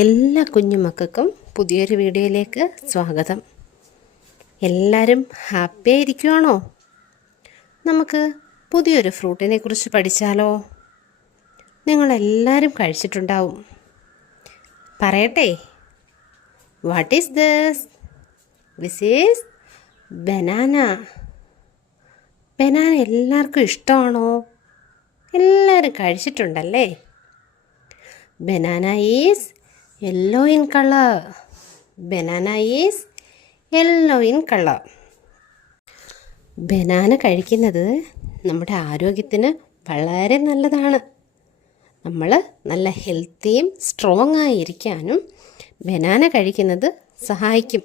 എല്ലാ കുഞ്ഞുമക്കൾക്കും പുതിയൊരു വീഡിയോയിലേക്ക് സ്വാഗതം. എല്ലാവരും ഹാപ്പി ആയിരിക്കുവാണോ? നമുക്ക് പുതിയൊരു ഫ്രൂട്ടിനെ കുറിച്ച് പഠിച്ചാലോ? നിങ്ങളെല്ലാവരും കഴിച്ചിട്ടുണ്ടാവും. പറയട്ടെ, what is this? This is banana. Banana എല്ലാവർക്കും ഇഷ്ടമാണോ? എല്ലാവരും കഴിച്ചിട്ടുണ്ടല്ലേ? Banana is yellow in color. Banana is yellow in color. Banana കഴിക്കുന്നത് നമ്മുടെ ആരോഗ്യത്തിന് വളരെ നല്ലതാണ്. നമ്മൾ നല്ല ഹെൽത്തിയും സ്ട്രോങ് ആയിരിക്കാനും ബനാന കഴിക്കുന്നത് സഹായിക്കും.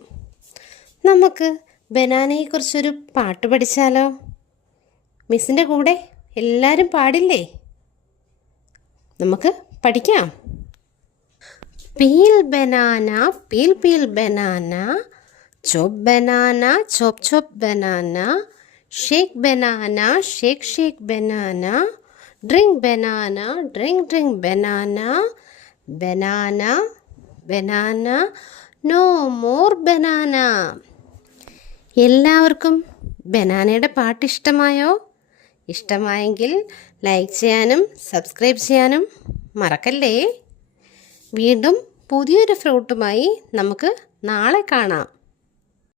നമുക്ക് ബനാനയെക്കുറിച്ചൊരു പാട്ട് പഠിച്ചാലോ? മിസ്സിൻ്റെ കൂടെ എല്ലാവരും പാടില്ലേ? നമുക്ക് പഠിക്കാം. Peel banana, peel peel banana, chop banana, chop chop banana, shake banana, shake shake banana, drink banana, drink drink banana, banana, banana, no more banana. എല്ലാവർക്കും ബനാനയുടെ പാട്ട് ഇഷ്ടമായോ? ഇഷ്ടമായെങ്കിൽ ലൈക്ക് ചെയ്യാനും സബ്സ്ക്രൈബ് ചെയ്യാനും മറക്കല്ലേ. വീണ്ടും പുതിയൊരു ഫ്രൂട്ടുമായി നമുക്ക് നാളെ കാണാം.